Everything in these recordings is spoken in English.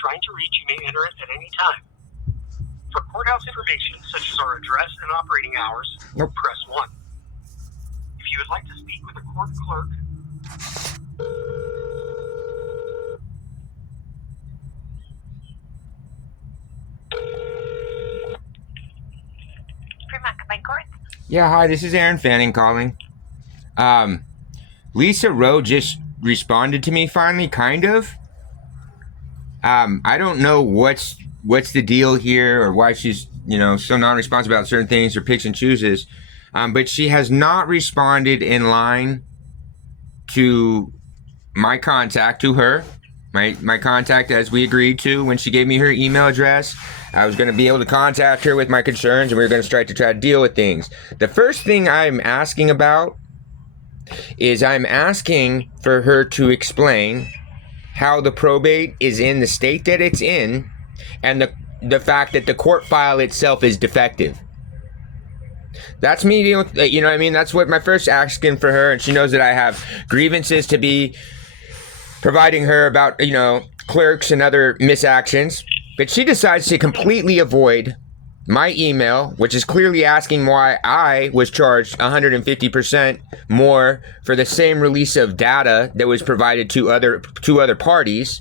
trying to reach, you may enter it at any time. For courthouse information, such as our address and operating hours, press 1. If you would like to speak with a court clerk, Yeah, hi, this is Aaron Fanning calling. Lisa Rowe just responded to me finally, kind of. I don't know what's the deal here or why she's, so non-responsive about certain things or picks and chooses. But she has not responded in line to my contact to her. My contact, as we agreed to when she gave me her email address. I was going to be able to contact her with my concerns, and we were going to try to deal with things. The first thing I'm asking about is I'm asking for her to explain how the probate is in the state that it's in, and the fact that the court file itself is defective. That's me dealing with, you know what I mean? That's what my first asking for her, and she knows that I have grievances to be providing her about, clerks and other misactions. But she decides to completely avoid my email, which is clearly asking why I was charged 150% more for the same release of data that was provided to other parties.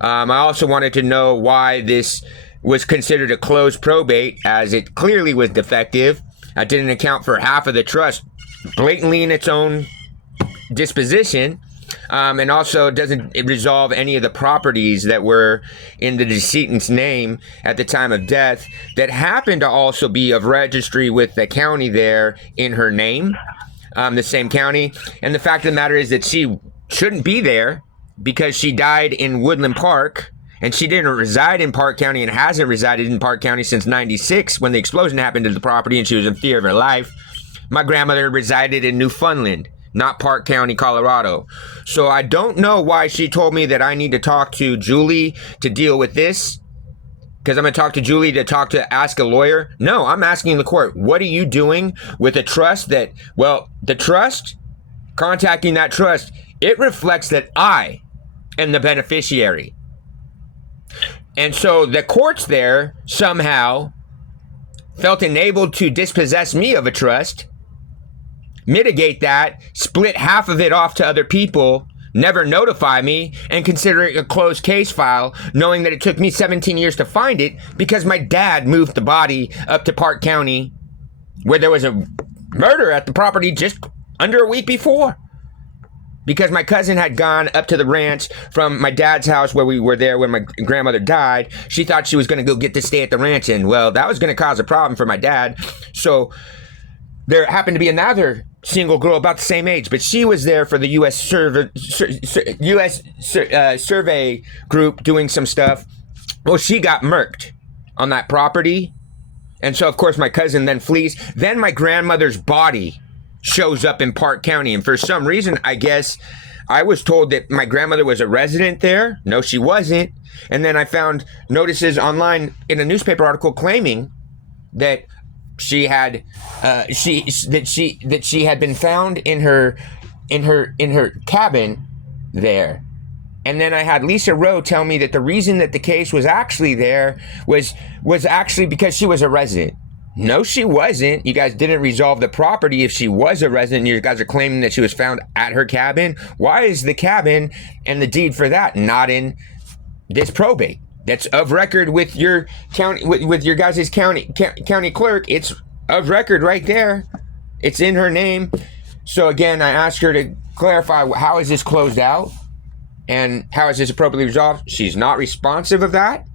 I also wanted to know why this was considered a closed probate, as it clearly was defective. I didn't account for half of the trust blatantly in its own disposition. And also doesn't resolve any of the properties that were in the decedent's name at the time of death that happened to also be of registry with the county there in her name, the same county. And the fact of the matter is that she shouldn't be there because she died in Woodland Park, and she didn't reside in Park County and hasn't resided in Park County since '96 when the explosion happened to the property and she was in fear of her life. My grandmother resided in Newfoundland, not Park County, Colorado. So I don't know why she told me that I need to talk to Julie to deal with this, because I'm going to talk to Julie to ask a lawyer. No, I'm asking the court, what are you doing with a trust that, the trust, contacting that trust, it reflects that I am the beneficiary. And so the courts there somehow felt enabled to dispossess me of a trust, mitigate that, split half of it off to other people, never notify me, and consider it a closed case file, knowing that it took me 17 years to find it because my dad moved the body up to Park County, where there was a murder at the property just under a week before. Because my cousin had gone up to the ranch from my dad's house where we were there when my grandmother died. She thought she was going to go get to stay at the ranch, and that was going to cause a problem for my dad. So there happened to be another single girl about the same age, but she was there for the U.S. survey group doing some stuff. Well, she got murked on that property. And so, of course, my cousin then flees. Then my grandmother's body shows up in Park County. And for some reason, I guess I was told that my grandmother was a resident there. No, she wasn't. And then I found notices online in a newspaper article claiming that she had she had been found in her cabin there. And then I had Lisa Rowe tell me that the reason that the case was actually there was actually because she was a resident. No, she wasn't. You guys didn't resolve the property if she was a resident. You guys are claiming that she was found at her cabin. Why is the cabin and the deed for that not in this probate? That's of record with your county, with your guys' county clerk. It's of record right there. It's in her name. So again, I asked her to clarify, how is this closed out and how is this appropriately resolved? She's not responsive of that.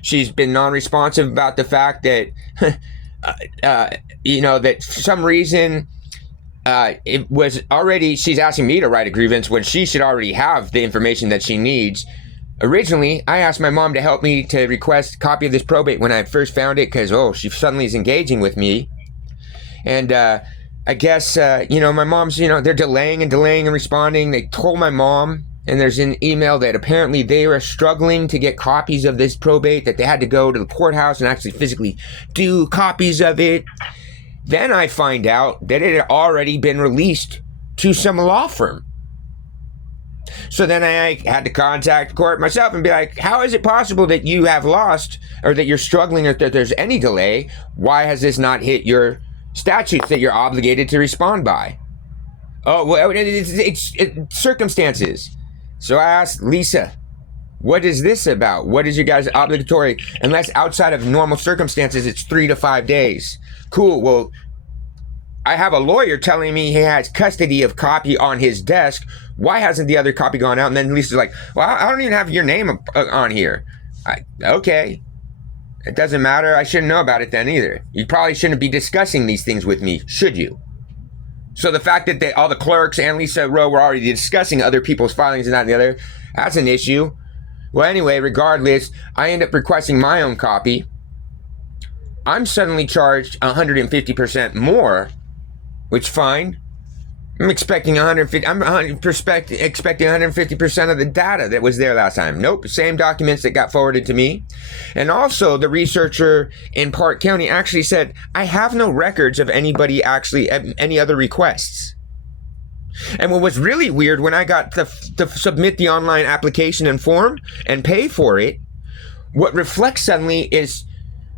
She's been non-responsive about the fact that, that for some reason, it was already, she's asking me to write a grievance when she should already have the information that she needs. Originally, I asked my mom to help me to request a copy of this probate when I first found it because, she suddenly is engaging with me. And I guess, my mom's, they're delaying and responding. They told my mom, and there's an email that apparently they were struggling to get copies of this probate, that they had to go to the courthouse and actually physically do copies of it. Then I find out that it had already been released to some law firm. So then I had to contact court myself and be like, how is it possible that you have lost or that you're struggling or that there's any delay? Why has this not hit your statutes that you're obligated to respond by? Oh, well, it's circumstances. So I asked Lisa, what is this about? What is your guys' obligatory? Unless outside of normal circumstances, it's 3 to 5 days. Cool. Well, I have a lawyer telling me he has custody of copy on his desk. Why hasn't the other copy gone out? And then Lisa's like, well, I don't even have your name on here. Okay. It doesn't matter. I shouldn't know about it then either. You probably shouldn't be discussing these things with me, should you? So the fact that all the clerks and Lisa Rowe were already discussing other people's filings and that and the other, that's an issue. Well, anyway, regardless, I end up requesting my own copy. I'm suddenly charged 150% more, which fine. I'm expecting 150. Expecting 150% of the data that was there last time. Nope, same documents that got forwarded to me. And also, the researcher in Park County actually said, I have no records of anybody actually any other requests. And what was really weird when I got to submit the online application and form and pay for it, what reflects suddenly is,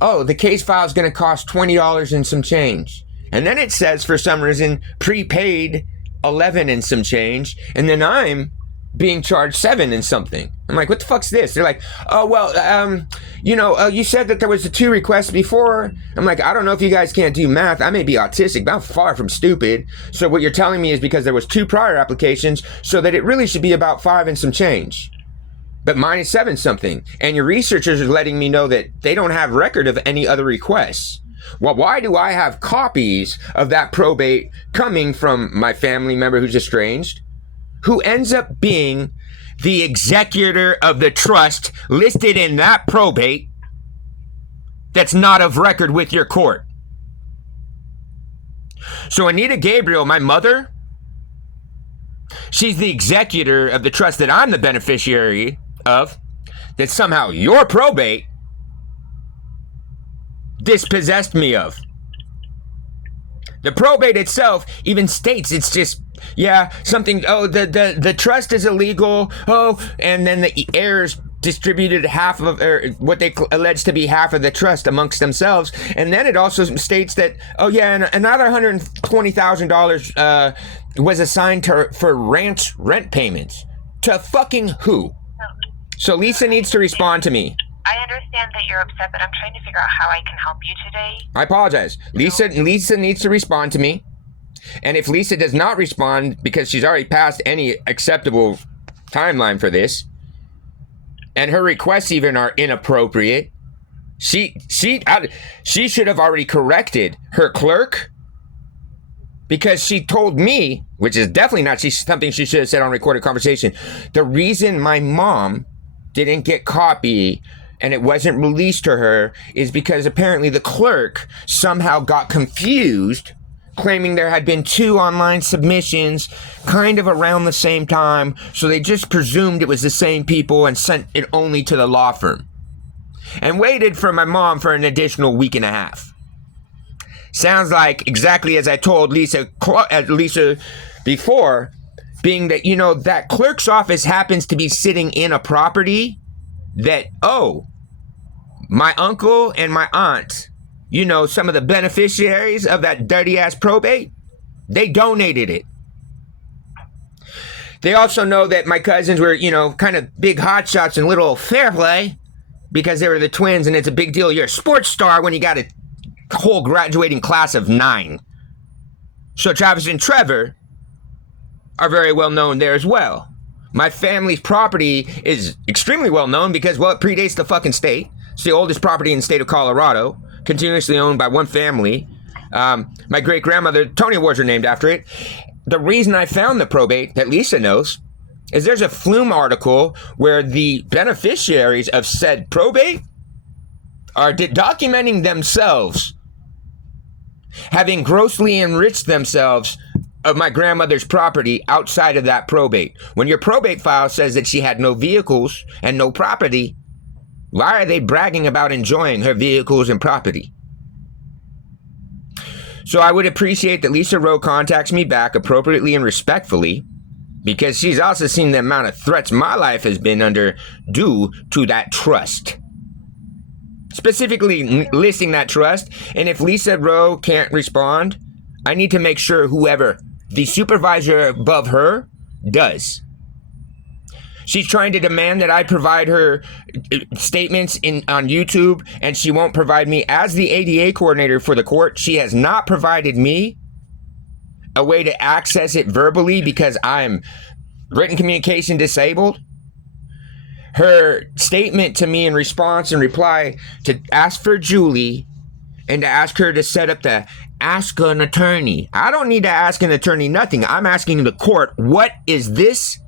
oh, the case file is going to cost $20 and some change. And then it says, for some reason, prepaid $11 and some change. And then I'm being charged $7 and something. I'm like, what the fuck's this? They're like, oh, well, you said that there was 2 requests before. I'm like, I don't know if you guys can't do math. I may be autistic, but I'm far from stupid. So what you're telling me is because there was 2 prior applications, so that it really should be about 5 and some change. But mine is 7 something. And your researchers are letting me know that they don't have record of any other requests. Well, why do I have copies of that probate coming from my family member who's estranged, who ends up being the executor of the trust listed in that probate that's not of record with your court? So Anita Gabriel, my mother, she's the executor of the trust that I'm the beneficiary of, that somehow your probate dispossessed me of. The probate itself even states it's just, something, the trust is illegal, and then the heirs distributed half of, or what they allege to be half of the trust amongst themselves. And then it also states that, and another $120,000 was assigned for ranch rent payments. To fucking who? So Lisa needs to respond to me. I understand that you're upset, but I'm trying to figure out how I can help you today. I apologize. Lisa needs to respond to me. And if Lisa does not respond, because she's already passed any acceptable timeline for this, and her requests even are inappropriate, she should have already corrected her clerk, because she told me, which is definitely not something she should have said on recorded conversation, the reason my mom didn't get copy and it wasn't released to her is because apparently the clerk somehow got confused, claiming there had been 2 online submissions kind of around the same time, so they just presumed it was the same people and sent it only to the law firm, and waited for my mom for an additional week and a half. Sounds like exactly as I told Lisa before, being that, that clerk's office happens to be sitting in a property that, my uncle and my aunt, some of the beneficiaries of that dirty ass probate, they donated it. They also know that my cousins were, kind of big hotshots in little Fairplay because they were the twins, and it's a big deal. You're a sports star when you got a whole graduating class of 9. So Travis and Trevor are very well known there as well. My family's property is extremely well known because, it predates the fucking state. It's the oldest property in the state of Colorado, continuously owned by one family. My great-grandmother, Tony Awards are named after it. The reason I found the probate that Lisa knows is there's a Flume article where the beneficiaries of said probate are documenting themselves having grossly enriched themselves of my grandmother's property outside of that probate. When your probate file says that she had no vehicles and no property, why are they bragging about enjoying her vehicles and property? So I would appreciate that Lisa Rowe contacts me back appropriately and respectfully because she's also seen the amount of threats my life has been under due to that trust. Specifically listing that trust. And if Lisa Rowe can't respond, I need to make sure whoever the supervisor above her does. She's trying to demand that I provide her statements on YouTube, and she won't provide me. As the ADA coordinator for the court, she has not provided me a way to access it verbally because I'm written communication disabled. Her statement to me in response and reply to ask for Julie and to ask her to set up the ask an attorney. I don't need to ask an attorney nothing. I'm asking the court, what is this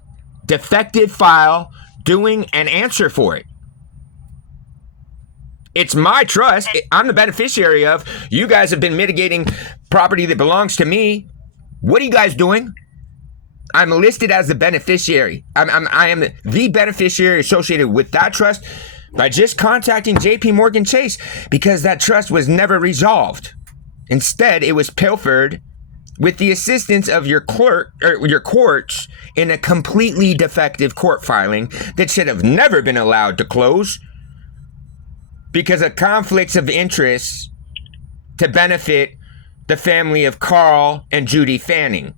defective file doing, and answer for it. It's my trust. I'm the beneficiary of. You guys have been mitigating property that belongs to me. What are you guys doing? I'm listed as the beneficiary. I am the beneficiary associated with that trust by just contacting JP Morgan Chase because that trust was never resolved. Instead, it was pilfered with the assistance of your clerk or your courts in a completely defective court filing that should have never been allowed to close because of conflicts of interest to benefit the family of Carl and Judy Fanning.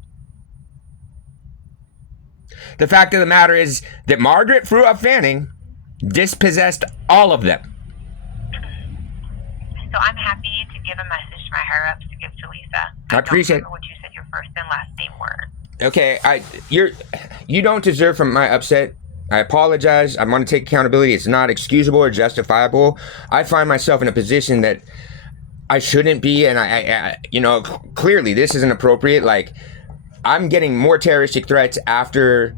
The fact of the matter is that Margaret Fruup Fanning dispossessed all of them. So I'm happy to give a message to my higher ups to give to Lisa. I appreciate don't remember what you said your first and last name were. Okay, you don't deserve from my upset. I apologize. I want to take accountability. It's not excusable or justifiable. I find myself in a position that I shouldn't be, and I clearly this isn't appropriate. Like, I'm getting more terroristic threats after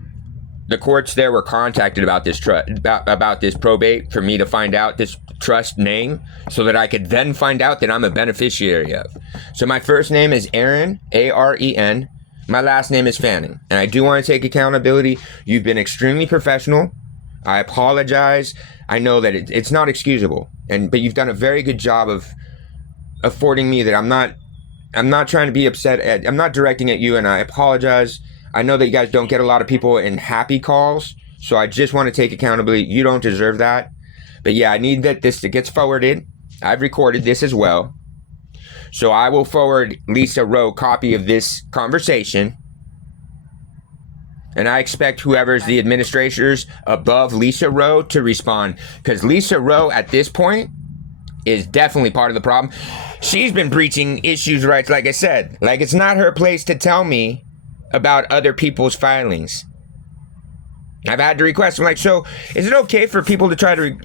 the courts there were contacted about this about this probate for me to find out this trust name so that I could then find out that I'm a beneficiary of. So my first name is Aaron, A-R-E-N. My last name is Fanning. And I do want to take accountability. You've been extremely professional. I apologize. I know that it's not excusable. But you've done a very good job of affording me that I'm not trying to be upset. I'm not directing at you, and I apologize. I know that you guys don't get a lot of people in happy calls, so I just want to take accountability. You don't deserve that. But yeah, I need that this gets forwarded. I've recorded this as well. So I will forward Lisa Rowe a copy of this conversation. And I expect whoever's the administrators above Lisa Rowe to respond. Because Lisa Rowe at this point is definitely part of the problem. She's been breaching issues rights, like I said. Like, it's not her place to tell me about other people's filings. I've had to request. I'm like, so is it okay for people to try to,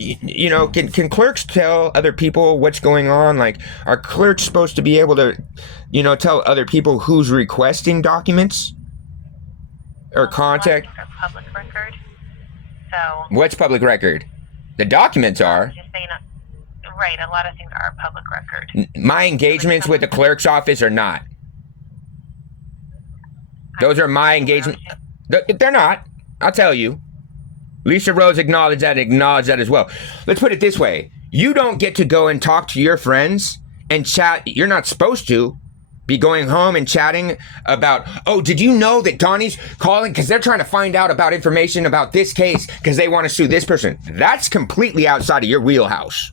can clerks tell other people what's going on? Like, are clerks supposed to be able to, tell other people who's requesting documents or contact? Are public record. So what's public record? The documents are. Just saying, right. A lot of things are public record. My engagements with the clerk's office are not. Those are my engagements. They're not. I'll tell you. Lisa Rowe's acknowledged that as well. Let's put it this way. You don't get to go and talk to your friends and chat. You're not supposed to be going home and chatting about, oh, did you know that Donnie's calling because they're trying to find out about information about this case because they want to sue this person. That's completely outside of your wheelhouse.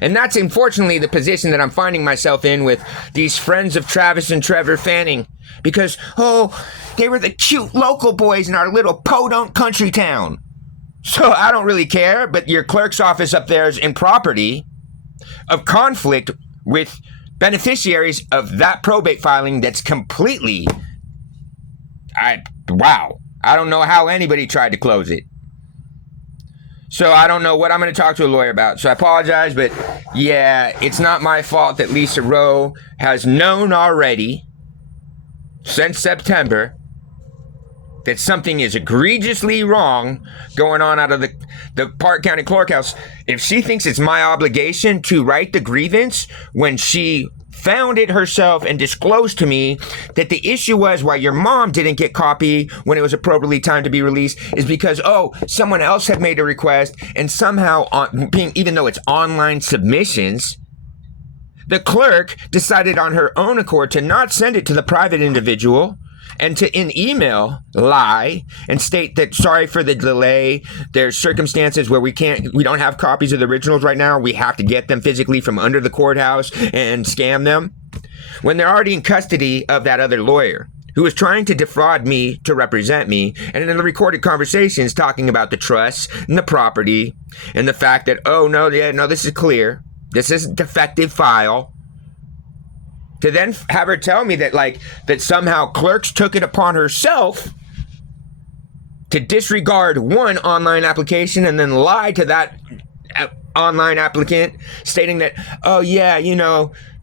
And that's unfortunately the position that I'm finding myself in with these friends of Travis and Trevor Fanning. Because, they were the cute local boys in our little podunk country town. So I don't really care, but your clerk's office up there is in property of conflict with beneficiaries of that probate filing that's completely, wow. I don't know how anybody tried to close it. So I don't know what I'm going to talk to a lawyer about. So I apologize, but yeah, it's not my fault that Lisa Rowe has known already since September that something is egregiously wrong going on out of the Park County Clerkhouse. If she thinks it's my obligation to write the grievance when she found it herself and disclosed to me that the issue was why your mom didn't get copy when it was appropriately time to be released is because, someone else had made a request and somehow, even though it's online submissions, the clerk decided on her own accord to not send it to the private individual and to in email lie and state that sorry for the delay, there's circumstances where we don't have copies of the originals right now, we have to get them physically from under the courthouse and scam them, when they're already in custody of that other lawyer who was trying to defraud me to represent me, and in the recorded conversations talking about the trusts and the property and the fact that, oh no, this is clear, this is a defective file. To then have her tell me that that somehow clerks took it upon herself to disregard one online application and then lie to that online applicant stating that, oh yeah,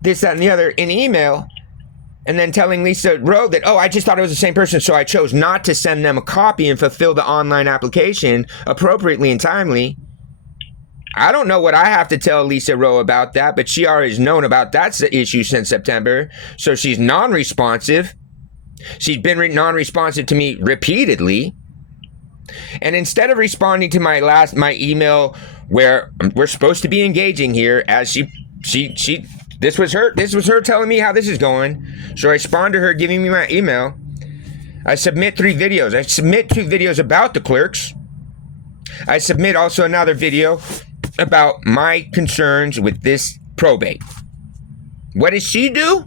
this, that, and the other in email, and then telling Lisa Rowe that, oh, I just thought it was the same person, so I chose not to send them a copy and fulfill the online application appropriately and timely. I don't know what I have to tell Lisa Rowe about that, but she already has known about that issue since September, so she's non-responsive. She's been non-responsive to me repeatedly. And instead of responding to my email where we're supposed to be engaging here, as this was her telling me how this is going. So I respond to her giving me my email. I submit 3 videos. I submit 2 videos about the clerks. I submit also another video about my concerns with this probate. What does she do?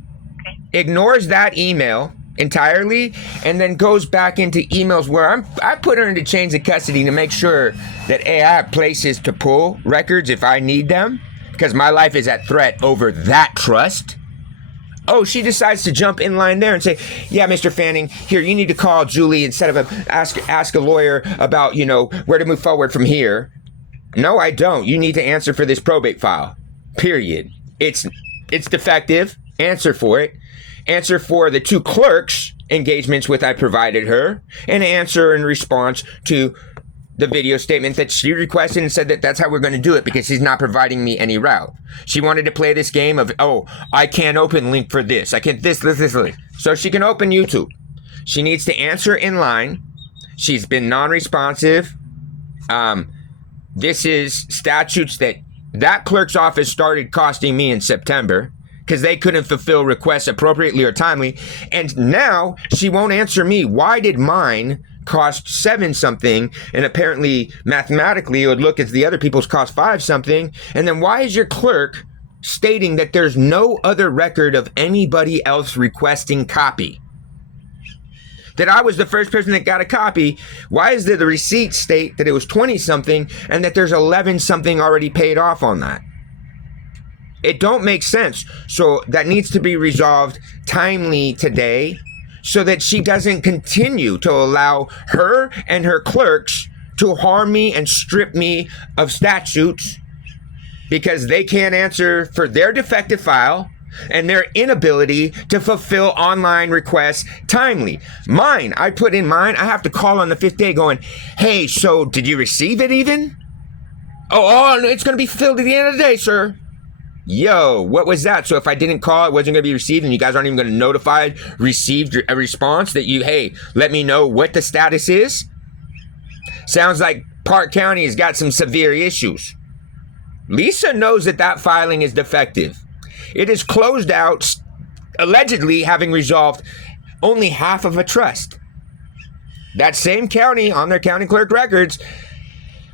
Ignores that email entirely and then goes back into emails where I put her into chains of custody to make sure that I have places to pull records if I need them, because my life is at threat over that trust. Oh, she decides to jump in line there and say, yeah, Mr. Fanning, here, you need to call Julie instead of ask a lawyer about, where to move forward from here. No, I don't. You need to answer for this probate file. Period. It's defective. Answer for it. Answer for the 2 clerks' engagements with I provided her, and answer in response to the video statement that she requested and said that that's how we're going to do it because she's not providing me any route. She wanted to play this game of, oh, I can't open link for this. I can't this. So she can open YouTube. She needs to answer in line. She's been non-responsive. This is statutes that clerk's office started costing me in September because they couldn't fulfill requests appropriately or timely. And now she won't answer me. Why did mine cost 7 something and apparently mathematically it would look as the other people's cost 5 something? And then why is your clerk stating that there's no other record of anybody else requesting copy? That I was the first person that got a copy. Why is the receipt state that it was 20 something and that there's 11 something already paid off on that? It don't make sense. So that needs to be resolved timely today so that she doesn't continue to allow her and her clerks to harm me and strip me of statutes because they can't answer for their defective file and their inability to fulfill online requests timely. Mine, I put in mine, I have to call on the 5th day going, hey, so did you receive it even? Oh, it's going to be filled at the end of the day, sir. Yo, what was that? So if I didn't call, it wasn't going to be received and you guys aren't even going to notify received a response that hey, let me know what the status is? Sounds like Park County has got some severe issues. Lisa knows that filing is defective. It is closed out, allegedly having resolved only half of a trust. That same county, on their county clerk records,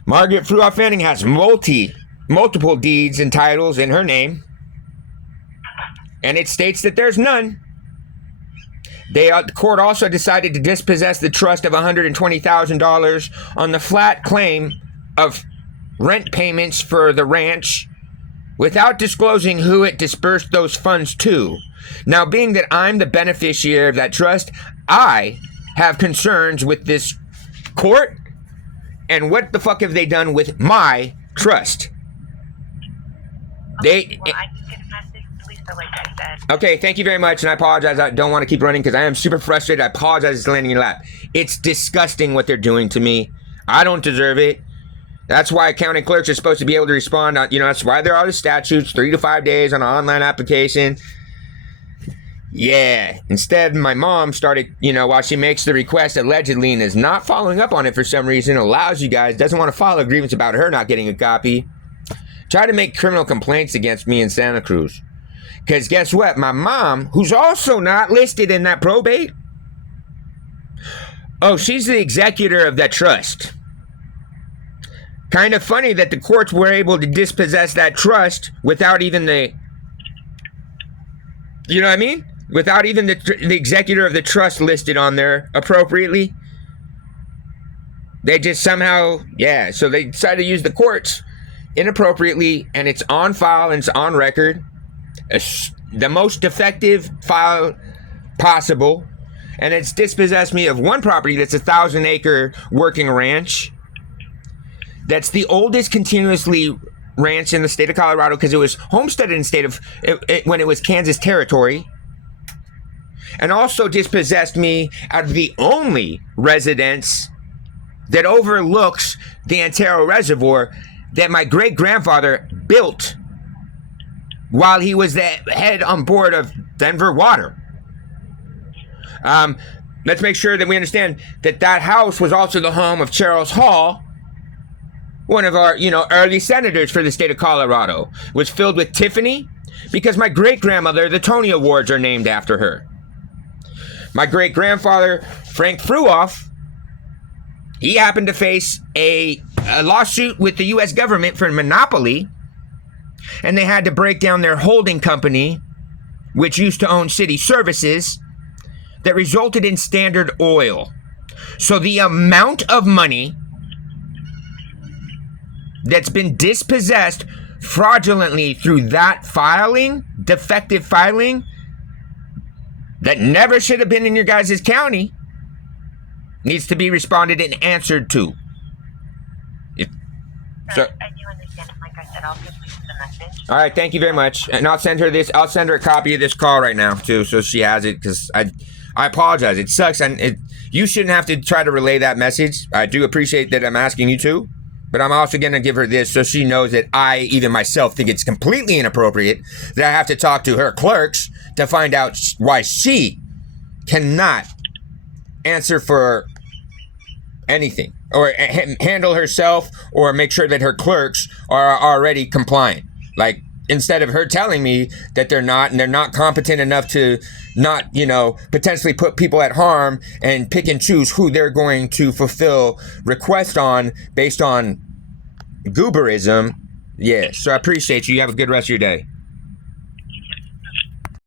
Margaret Fruoff Fanning has multiple deeds and titles in her name, and it states that there's none. The court also decided to dispossess the trust of $120,000 on the flat claim of rent payments for the ranch without disclosing who it dispersed those funds to. Now, being that I'm the beneficiary of that trust, I have concerns with this court and what the fuck have they done with my trust? Well, I can get a message to Lisa, like I said. Okay, thank you very much, and I apologize. I don't want to keep running because I am super frustrated. I apologize it's landing in your lap. It's disgusting what they're doing to me. I don't deserve it. That's why county clerks are supposed to be able to respond on, that's why there are the statutes, 3 to 5 days on an online application. Yeah. Instead, my mom started, while she makes the request allegedly and is not following up on it for some reason, allows you guys, doesn't want to file a grievance about her not getting a copy. Try to make criminal complaints against me in Santa Cruz. Because guess what? My mom, who's also not listed in that probate, Oh, she's the executor of that trust. Kind of funny that the courts were able to dispossess that trust without even the, you know what I mean? Without even the executor of the trust listed on there appropriately. They just somehow, yeah, so they decided to use the courts inappropriately, and it's on file and it's on record. The most defective file possible. And it's dispossessed me of one property that's a 1,000-acre working ranch. That's the oldest continuously ranch in the state of Colorado because it was homesteaded in the state of, when it was Kansas territory. And also dispossessed me out of the only residence that overlooks the Antero Reservoir that my great-grandfather built while he was the head on board of Denver Water. Let's make sure that we understand that that house was also the home of Charles Hall, one of our, early senators for the state of Colorado. Was filled with Tiffany because my great-grandmother, the Tony Awards are named after her. My great-grandfather, Frank Fruoff, he happened to face a lawsuit with the U.S. government for monopoly, and they had to break down their holding company, which used to own city services, that resulted in Standard Oil. So the amount of money that's been dispossessed fraudulently through that filing, defective filing, that never should have been in your guys' county, needs to be responded and answered to. So, I do understand, and like I said, I'll give Lisa the message. all right, thank you very much. And I'll send her a copy of this call right now, too, so she has it, because I apologize. It sucks, and you shouldn't have to try to relay that message. I do appreciate that I'm asking you to, but I'm also going to give her this so she knows that I, even myself, think it's completely inappropriate that I have to talk to her clerks to find out why she cannot answer for anything or handle herself or make sure that her clerks are already compliant. Like, instead of her telling me that they're not, and they're not competent enough to not, potentially put people at harm and pick and choose who they're going to fulfill requests on based on gooberism. Yeah, so I appreciate you. You have a good rest of your day.